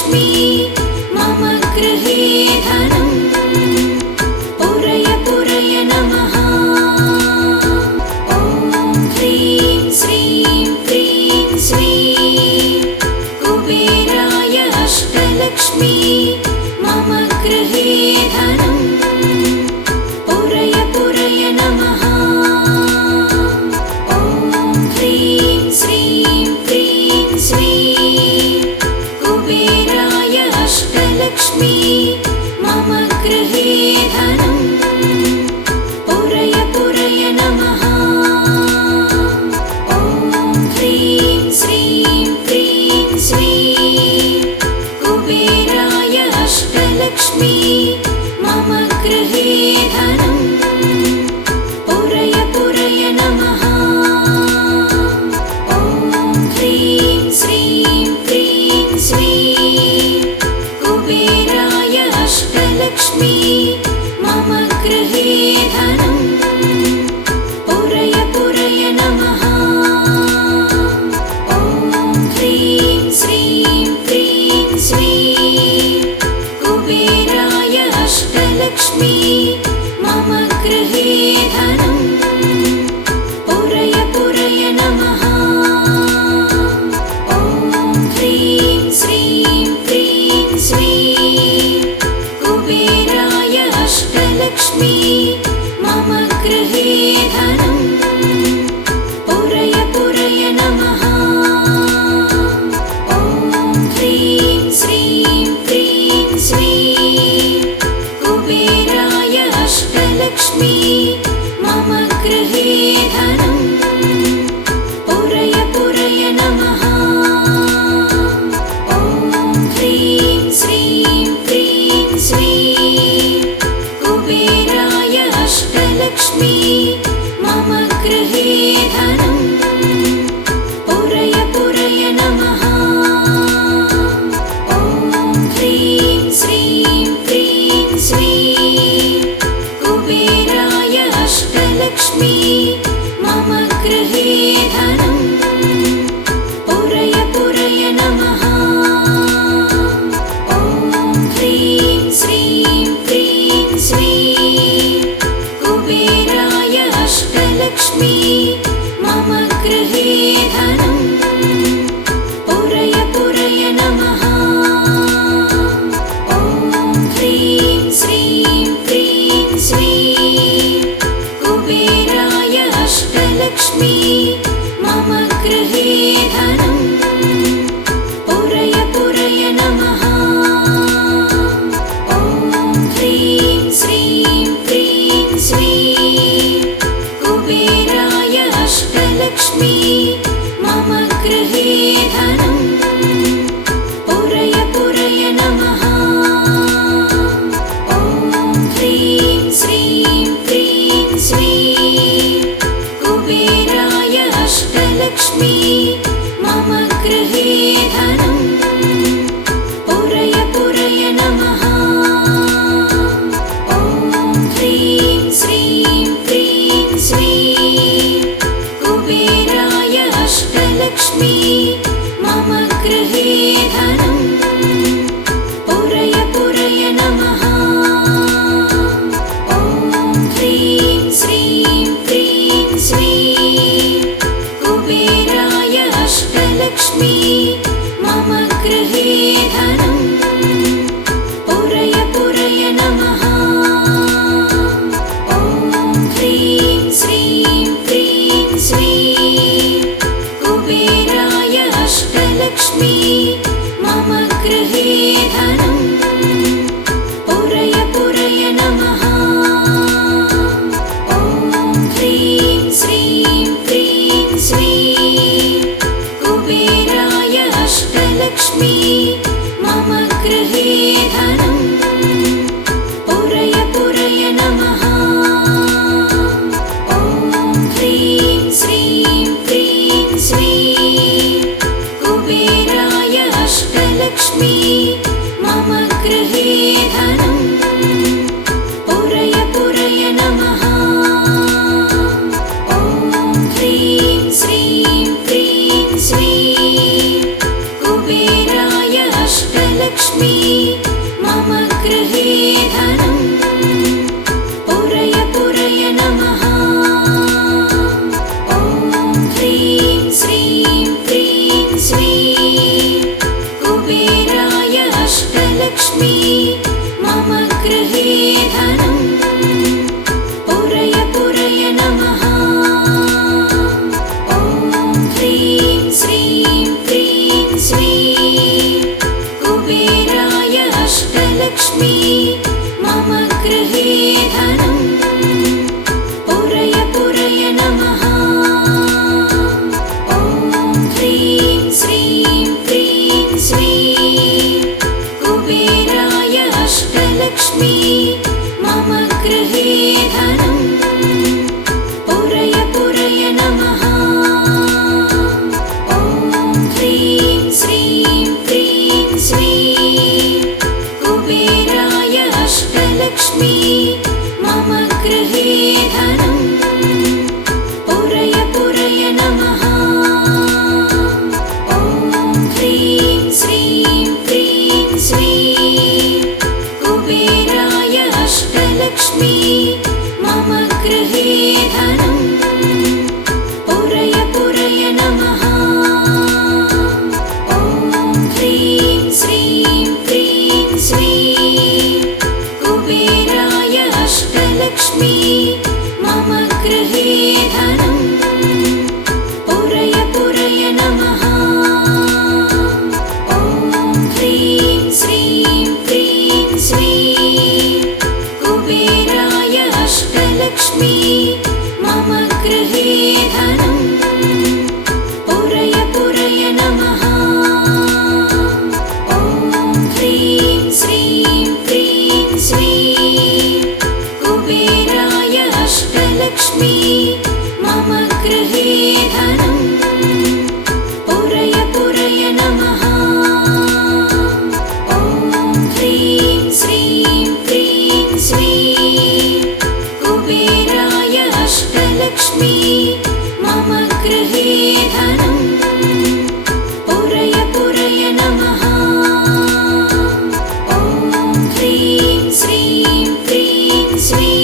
अष्टलक्ष्मी मम गृहे धनम् पूरय पूरय नमः। ॐ ह्रीं श्रीं क्रीं श्रीं कुबेराय अष्टलक्ष्मी मम गृहे धनम् पूरय पूरय नमः। ॐ ह्रीं श्रीं क्रीं श्रीं कुबेराय अष्टलक्ष्मी मम गृहे धनम् पूरय पूरय नमः। ॐ ह्रीं श्रीं क्रीं श्रीं कुबेराय अष्टलक्ष्मी मम गृहे धनम् पूरय पूरय नमः। ॐ ह्रीं श्रीं क्रीं श्रीं कुबेराय अष्टलक्ष्मी मम गृहे धनम् पूरय पूरय नमः। ॐ ह्रीं श्रीं क्रीं श्रीं कुबेराय अष्टलक्ष्मी मम गृहे धनम् पूरय पूरय नमः। ॐ ह्रीं श्रीं क्रीं श्रीं कुबेराय अष्टलक्ष्मी मम गृहे धनम् पूरय पूरय नमः। ॐ ह्रीं श्रीं क्रीं श्रीं कुबेराय अष्टलक्ष्मी मम गृहे धनम् पूरय पूरय नमः। ॐ ह्रीं श्रीं क्रीं श्रीं कुबेराय अष्टलक्ष्मी मम गृहे धनम् पूरय पूरय नमः। ॐ ह्रीं श्रीं क्रीं श्रीं कुबेराय अष्टलक्ष्मी मम गृहे धनम् पूरय पूरय नमः। ॐ ह्रीं श्रीं क्रीं श्रीं कुबेराय अष्टलक्ष्मी मम गृहे धनम् पूरय पूरय नमः। ॐ ह्रीं श्रीं क्रीं श्रीं कुबेराय अष्टलक्ष्मी मम गृहे धनम् पूरय पूरय नमः। ॐ ह्रीं श्रीं क्रीं श्रीं कुबेराय अष्टलक्ष्मी मम गृहे धनम् पूरय पूरय नमः। ॐ ह्रीं श्रीं क्रीं श्रीं कुबेराय अष्टलक्ष्मी मम गृहे धनम् पूरय पूरय नमः। ॐ ह्रीं श्रीं क्रीं श्रीं कुबेराय अष्टलक्ष्मी मम गृहे धनम् पूरय पूरय नमः। ॐ ह्रीं श्रीं क्रीं श्रीं कुबेराय अष्टलक्ष्मी मम गृहे धनम् पूरय पूरय नमः। ॐ ह्रीं श्रीं क्रीं श्रीं कुबेराय अष्टलक्ष्मी मम गृहे धनम् पूरय पूरय नमः। ॐ ह्रीं श्रीं क्रीं श्रीं कुबेराय अष्टलक्ष्मी मम गृहे धनम् पूरय पूरय नमः। ॐ ह्रीं श्रीं क्रीं श्रीं कुबेराय अष्टलक्ष्मी मम गृहे धनम् पूरय पूरय नमः। ॐ ह्रीं श्रीं क्रीं श्रीं कुबेराय अष्टलक्ष्मी मम गृहे धनम् पुरय पुरय नमः। ॐ ह्रीं श्रीं क्रीं श्रीं कुबेराय अष्टलक्ष्मी मम गृहे धनम् पुरय पुरय नमः। ॐ ह्रीं श्रीं क्रीं श्रीं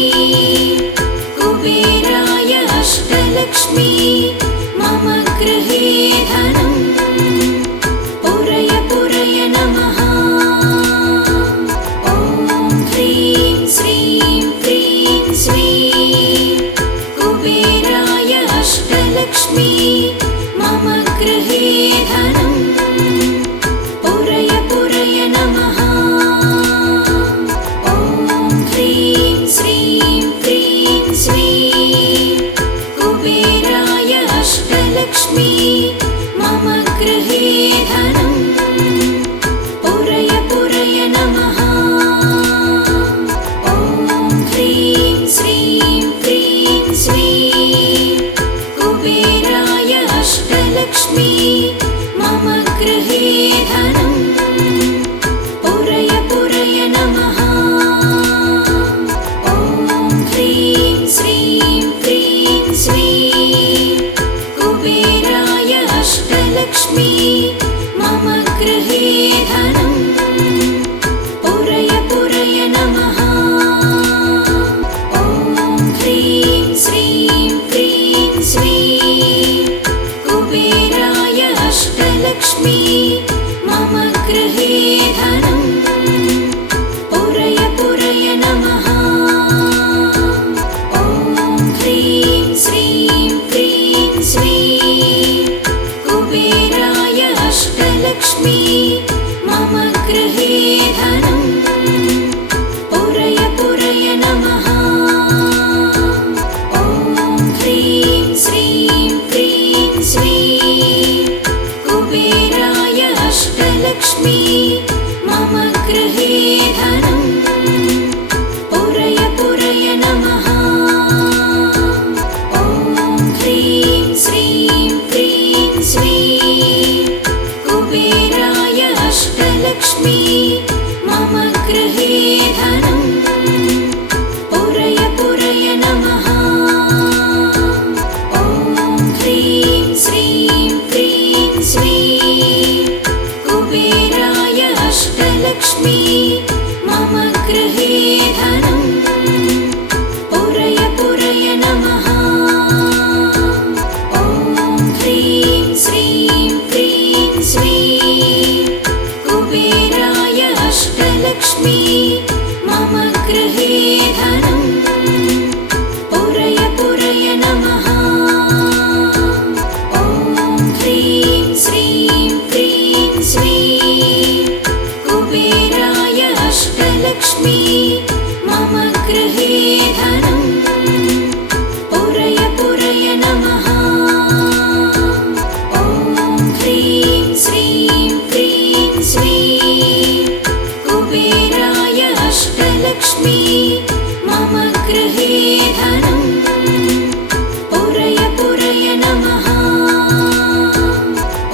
कुबेराय अष्टलक्ष्मी मम गृहे धनम् पुरय पुरय नमः। ॐ ह्रीं श्रीं क्रीं श्रीं कुबेराय अष्टलक्ष्मी मम गृहे धनम् पुरय पुरय नमः। ॐ ह्रीं श्रीं क्रीं श्रीं कुबेराय अष्टलक्ष्मी मम गृहे धनम् पुरय पुरय नमः। ॐ ह्रीं श्रीं क्रीं श्रीं कुबेराय अष्टलक्ष्मी मम गृहे धनम् पुरय पुरय नमः। ॐ ह्रीं श्रीं क्रीं श्रीं कुबेराय अष्टलक्ष्मी मम गृहे धनम् पुरय पुरय नमः। ॐ ह्रीं श्रीं क्रीं श्रीं कुबेराय अष्टलक्ष्मी मम गृहे धनम् पुरय पुरय नमः। ॐ ह्रीं श्रीं क्रीं श्रीं कुबेराय अष्टलक्ष्मी मम गृहे धनम् पुरय पुरय नमः। ॐ ह्रीं श्रीं क्रीं श्रीं कुबेराय अष्टलक्ष्मी मम गृहे धनम् पुरय पुरय नमः। ॐ ह्रीं श्रीं क्रीं श्रीं कुबेराय अष्टलक्ष्मी मम गृहे धनम् पुरय पुरय नमः। ॐ ह्रीं श्रीं क्रीं श्रीं कुबेराय अष्टलक्ष्मी मम गृहे धनम् पुरय पुरय नमः। ॐ ह्रीं श्रीं क्रीं श्रीं कुबेराय अष्टलक्ष्मी मम गृहे धनम् पुरय पुरय नमः। ॐ ह्रीं श्रीं क्रीं श्रीं कुबेराय अष्टलक्ष्मी मम गृहे धनम् पुरय पुरय नमः। ॐ ह्रीं श्रीं क्रीं श्रीं कुबेराय अष्टलक्ष्मी मम गृहे धनम् पुरय पुरय नमः।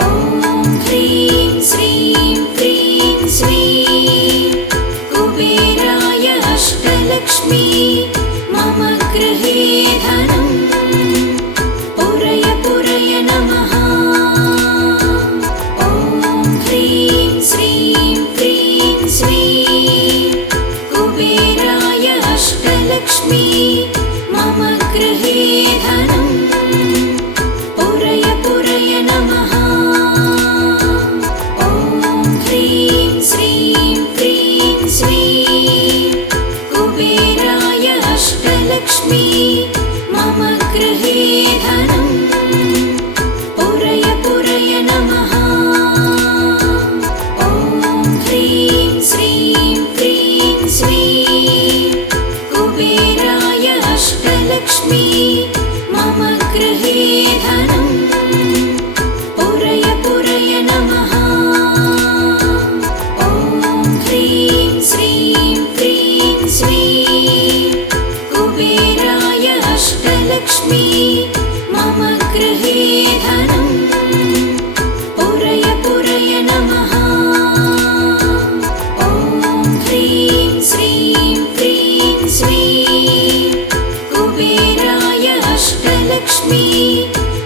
ॐ ह्रीं श्रीं क्रीं श्रीं कुबेराय अष्टलक्ष्मी मम गृहे धनम् पुरय पुरय नमः। ॐ ह्रीं श्रीं क्रीं श्रीं कुबेराय अष्टलक्ष्मी मम गृहे धनम् पुरय पुरय नमः। ॐ ह्रीं श्रीं क्रीं श्रीं कुबेराय अष्टलक्ष्मी मम गृहे धनम् पुरय पुरय नमः। ॐ ह्रीं श्रीं क्रीं श्रीं कुबेराय अष्टलक्ष्मी मम अष्टलक्ष्मी मम गृहे धनं पुरय पुरय नमः। ॐ ह्रीं श्रीं क्रीं श्रीं कुबेराय अष्टलक्ष्मी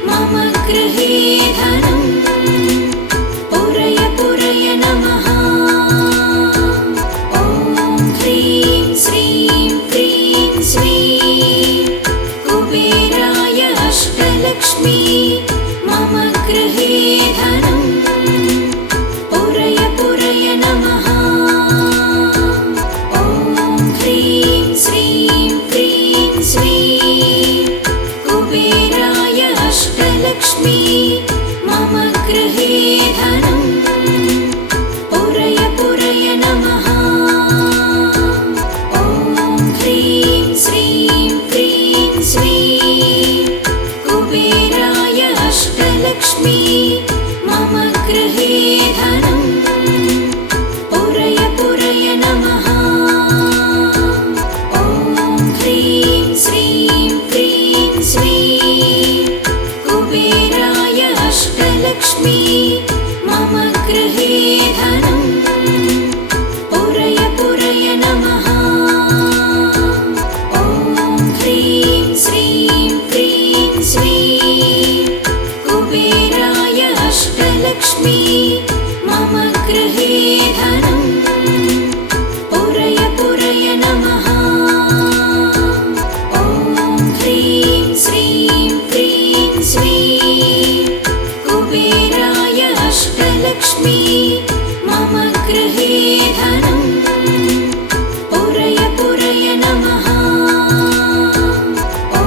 मम गृहे धनं पुरय पुरय नमः। ॐ ह्रीं श्रीं क्रीं श्रीं कुबेराय अष्टलक्ष्मी मम गृहे धनं पुरय पुरय नमः। ॐ ह्रीं श्रीं क्रीं श्रीं कुबेराय अष्टलक्ष्मी मम गृहे धनं पुरय पुरय नमः। ॐ ह्रीं श्रीं क्रीं श्रीं कुबेराय अष्टलक्ष्मी मम गृहे धनं पुरय पुरय नमः। ॐ ह्रीं श्रीं क्रीं श्रीं कुबेराय अष्टलक्ष्मी मम गृहे धनं पुरय पुरय नमः। ॐ ह्रीं श्रीं क्रीं श्रीं कुबेराय अष्टलक्ष्मी मम गृहे धनं पुरय पुरय नमः। ॐ ह्रीं श्रीं क्रीं श्रीं कुबेराय अष्टलक्ष्मी मम गृहे धनं पुरय पुरय नमः। ॐ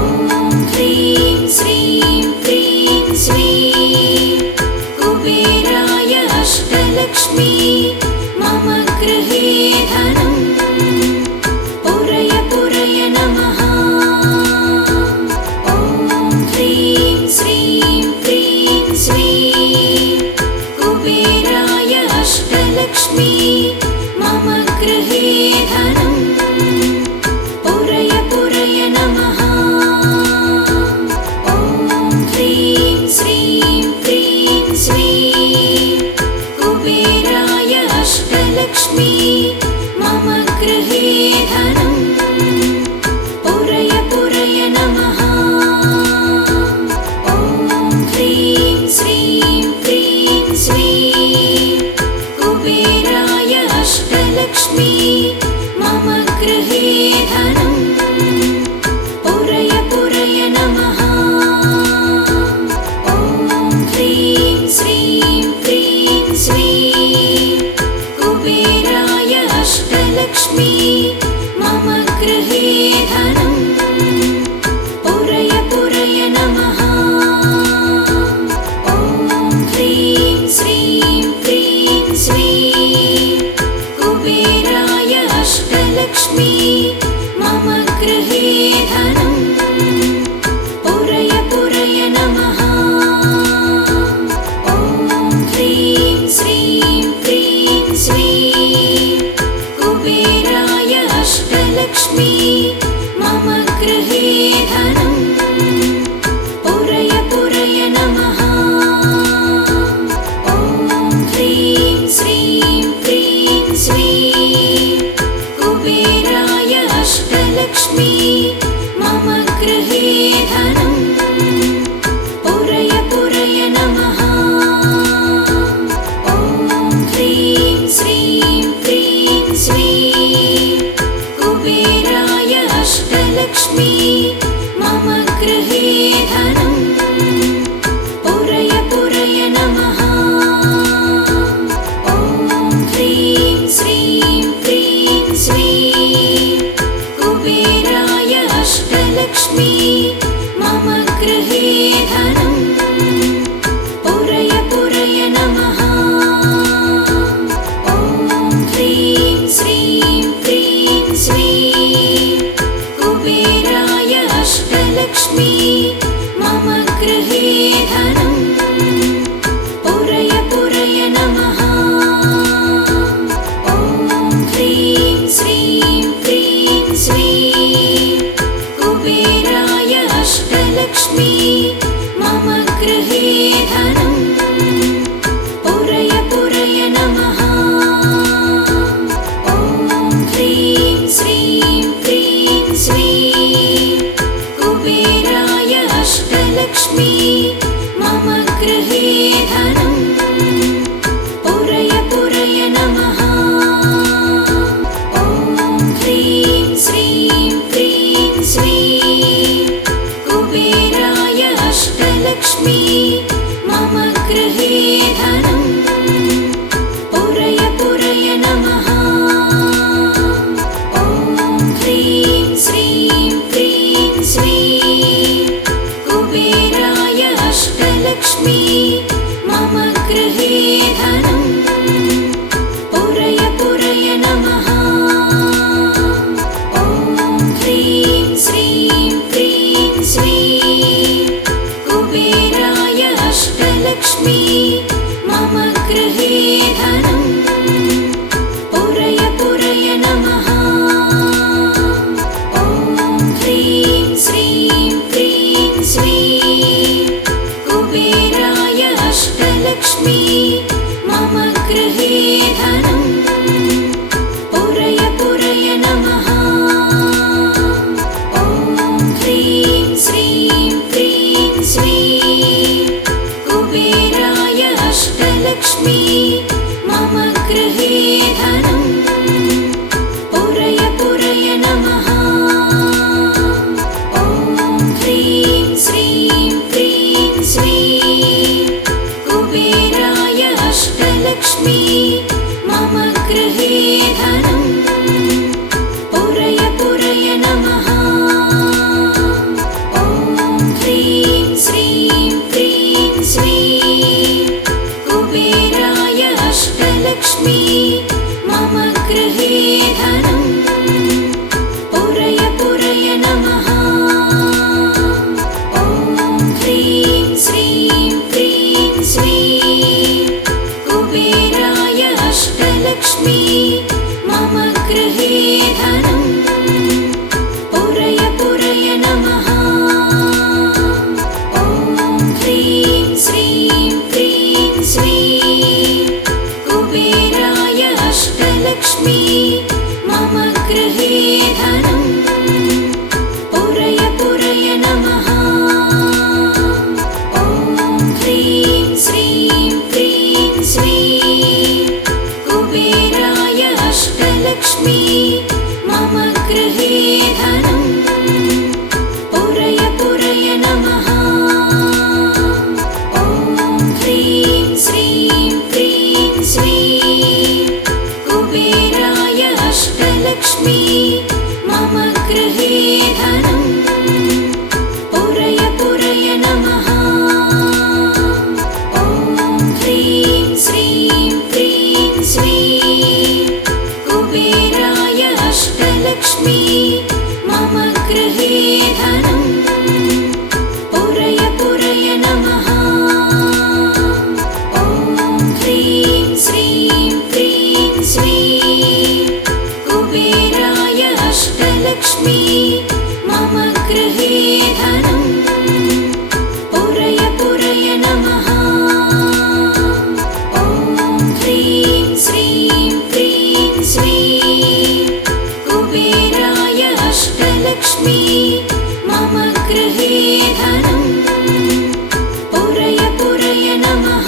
ह्रीं श्रीं क्रीं श्रीं कुबेराय अष्टलक्ष्मी मम गृहे धनं पुरय पुरय नमः। ॐ ह्रीं श्रीं क्रीं श्रीं कुबेराय अष्टलक्ष्मी मम गृहे धनं पुरय पुरय नमः। ॐ ह्रीं श्रीं क्रीं श्रीं कुबेराय अष्टलक्ष्मी मम गृहे धनं पुरय पुरय नमः। ॐ ह्रीं श्रीं क्रीं श्रीं कुबेराय अष्टलक्ष्मी मम गृहे धनं पुरय पुरय नमः। ॐ ह्रीं श्रीं क्रीं श्रीं कुबेराय अष्टलक्ष्मी मम गृहे धनं पुरय पुरय नमः। ॐ ह्रीं श्रीं क्रीं श्रीं कुबेराय अष्टलक्ष्मी मम गृहे धनं पुरय पुरय नमः। ॐ ह्रीं श्रीं क्रीं श्रीं कुबेराय अष्टलक्ष्मी मम गृहे धनं पुरय पुरय नमः। ॐ ह्रीं श्रीं क्रीं श्रीं कुबेराय अष्टलक्ष्मी मम गृहे धनं पुरय पुरय नमः। ॐ ह्रीं श्रीं क्रीं श्रीं कुबेराय अष्टलक्ष्मी मम गृहे धनं पुरय पुरय नमः। ॐ ह्रीं श्रीं क्रीं श्रीं कुबेराय अष्टलक्ष्मी मम गृहे धनं पुरय पुरय नमः। ॐ ह्रीं श्रीं क्रीं श्रीं कुबेराय अष्टलक्ष्मी मम गृहे धनं पुरय पुरय नमः। ॐ ह्रीं श्रीं क्रीं श्रीं कुबेराय अष्टलक्ष्मी मम गृहे धनं पुरय पुरय नमः। ॐ ह्रीं श्रीं क्रीं श्रीं कुबेराय अष्टलक्ष्मी मम गृहे धनं पुरय पुरय नमः। ॐ ह्रीं श्रीं क्रीं श्रीं कुबेराय अष्टलक्ष्मी मम गृहे धनं पुरय पुरय नमः। ॐ ह्रीं श्रीं क्रीं श्रीं कुबेराय अष्टलक्ष्मी मम गृहे धनं पुरय पुरय नमः। ॐ ह्रीं श्रीं क्रीं श्रीं कुबेराय अष्टलक्ष्मी मम गृहे धनं पुरय पुरय नमः। ॐ ह्रीं श्रीं क्रीं श्रीं कुबेराय अष्टलक्ष्मी मम गृहे धनं पुरय पुरय नमः। ॐ ह्रीं श्रीं क्रीं श्रीं कुबेराय अष्टलक्ष्मी मम गृहे धनं पुरय पुरय नमः।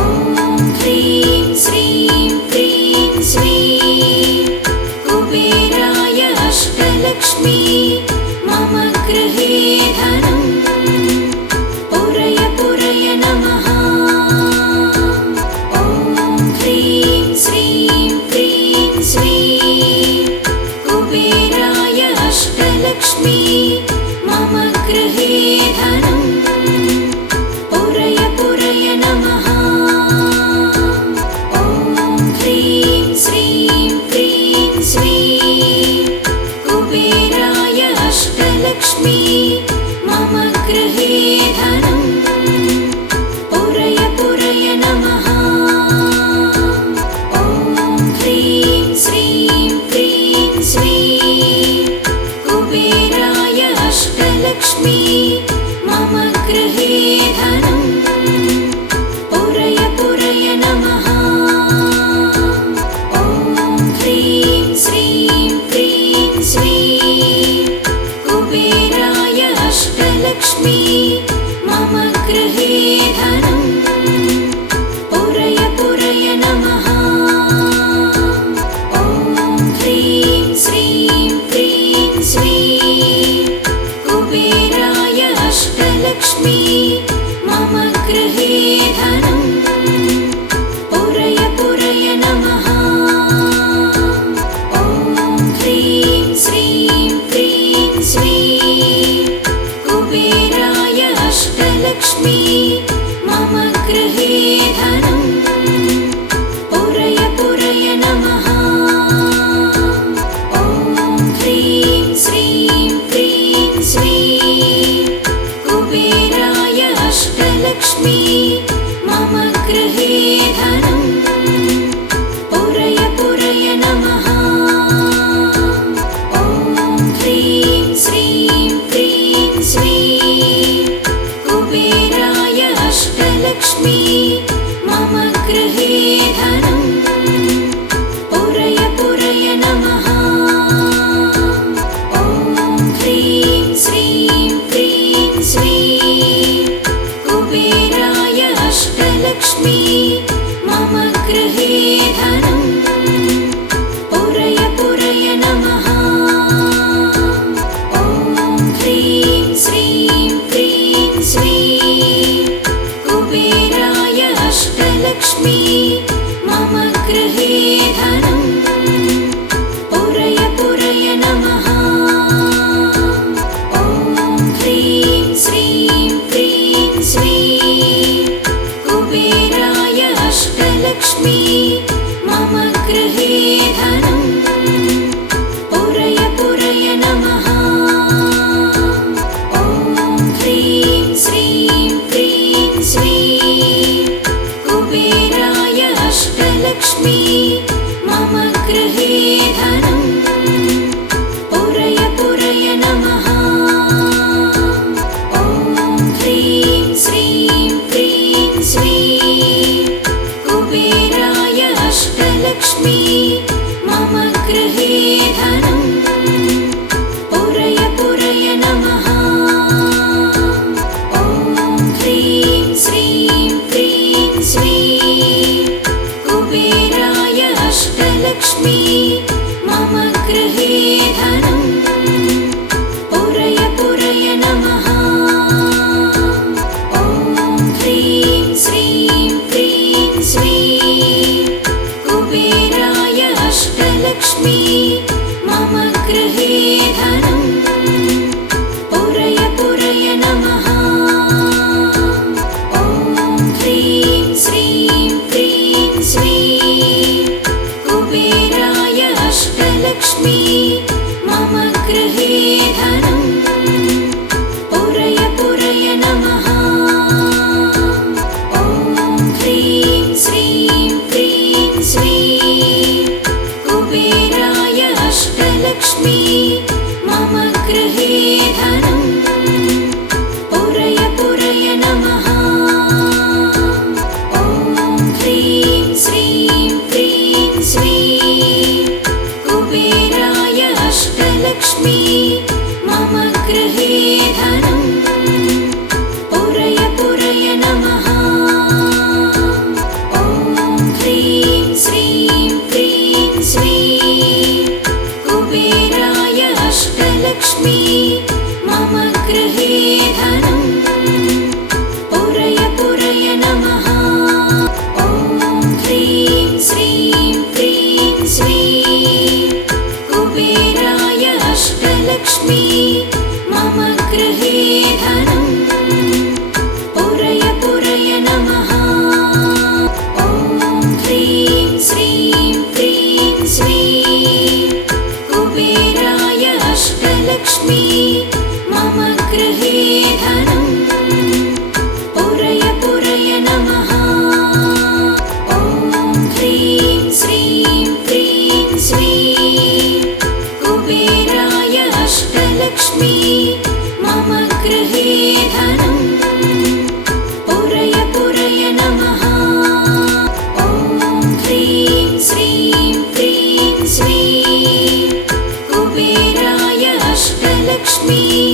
ॐ ह्रीं श्रीं क्रीं श्रीं कुबेराय अष्टलक्ष्मी मम गृहे धनं पुरय पुरय नमः। ॐ ह्रीं श्रीं क्रीं श्रीं कुबेराय अष्टलक्ष्मी मम गृहे धनं पुरय पुरय नमः। ॐ ह्रीं श्रीं क्रीं श्रीं कुबेराय अष्टलक्ष्मी मम गृहे धनं पुरय पुरय नमः। ॐ ह्रीं श्रीं क्रीं श्रीं कुबेराय अष्टलक्ष्मी मम गृहे धनं पुरय पुरय नमः। ॐ ह्रीं श्रीं क्रीं श्रीं कुबेराय अष्टलक्ष्मी मम गृहे धनं पुरय पुरय नमः। ॐ ह्रीं श्रीं क्रीं श्रीं कुबेराय अष्टलक्ष्मी मम गृहे धनं पुरय पुरय नमः। ॐ ह्रीं श्रीं क्रीं श्रीं कुबेराय अष्टलक्ष्मी मम गृहे धनं पुरय पुरय नमः। ॐ ह्रीं श्रीं क्रीं श्रीं कुबेराय अष्टलक्ष्मी मम गृहे धनं पुरय पुरय नमः। ॐ ह्रीं श्रीं क्रीं श्रीं कुबेराय अष्टलक्ष्मी मम गृहे धनं पुरय पुरय नमः। ॐ ह्रीं श्रीं क्रीं श्रीं कुबेराय अष्टलक्ष्मी मम गृहे धनं पुरय पुरय नमः। ॐ ह्रीं श्रीं क्रीं श्रीं कुबेराय अष्टलक्ष्मी मम गृहे धनं पुरय पुरय नमः। ॐ ह्रीं श्रीं क्रीं श्रीं कुबेराय अष्टलक्ष्मी मम गृहे धनं पुरय पुरय नमः। ॐ ह्रीं श्रीं क्रीं श्रीं कुबेराय अष्टलक्ष्मी मम गृहे धनं पुरय पुरय नमः। ॐ ह्रीं श्रीं क्रीं श्रीं कुबेराय अष्टलक्ष्मी मम गृहे धनं पुरय पुरय नमः। ॐ ह्रीं श्रीं क्रीं श्रीं कुबेराय अष्टलक्ष्मी मम गृहे धनं पुरय पुरय नमः। ॐ ह्रीं श्रीं क्रीं श्रीं कुबेराय अष्टलक्ष्मी मम गृहे धनं पुरय पुरय नमः। ॐ ह्रीं श्रीं क्रीं श्रीं कुबेराय अष्टलक्ष्मी मम गृहे धनं पुरय पुरय नमः। ॐ ह्रीं श्रीं क्रीं श्रीं कुबेराय अष्टलक्ष्मी मम गृहे धनं पुरय पुरय नमः। ॐ ह्रीं श्रीं क्रीं श्रीं कुबेराय अष्टलक्ष्मी मम गृहे धनं पुरय पुरय नमः। ॐ ह्रीं श्रीं क्रीं श्रीं कुबेराय अष्टलक्ष्मी मम मम गृहे धनं पुरय पुरय नमः ॐ ह्रीं श्रीं क्रीं स्वीं कुबेराय अष्टलक्ष्मी